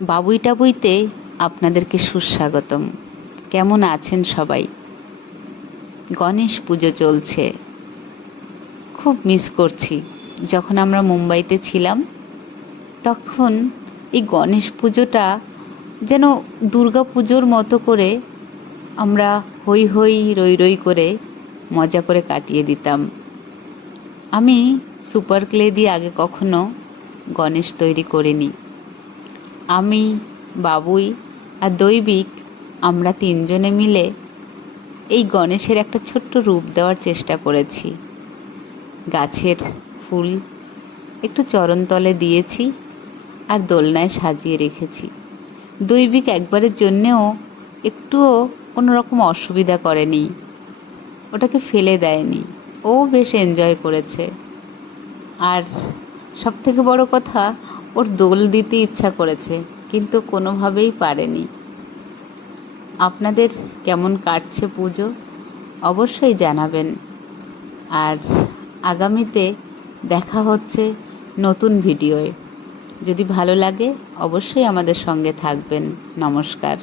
বাবুই টাবুইতে আপনাদেরকে সুস্বাগতম। কেমন আছেন সবাই? গণেশ পুজো চলছে, খুব মিস করছি। যখন আমরা মুম্বাইতে ছিলাম তখন এই গণেশ পুজোটা যেন দুর্গা পুজোর মতো করে আমরা হই হই রই রই করে মজা করে কাটিয়ে দিতাম। আমি সুপার ক্লে দিয়ে আগে কখনো গণেশ তৈরি করিনি। আমি, বাবুই আর দৈবিক আমরা তিনজনে মিলে এই গণেশের একটা ছোট্ট রূপ দেওয়ার চেষ্টা করেছি। গাছের ফুল একটু চরণতলে দিয়েছি আর দোলনায় সাজিয়ে রেখেছি। দৈবিক একবারের জন্যেও একটুও কোনো রকম অসুবিধা করেনি, ওটাকে ফেলে দেয়নি, ও বেশ এনজয় করেছে। আর সবথেকে বড় কথা, ওর দোল দিতে ইচ্ছা করেছে কিন্তু কোনোভাবেই পারেনি। আপনাদের কেমন কাটছে পুজো অবশ্যই জানাবেন। আর আগামীতে দেখা হচ্ছে নতুন ভিডিওয়। যদি ভালো লাগে অবশ্যই আমাদের সঙ্গে থাকবেন। নমস্কার।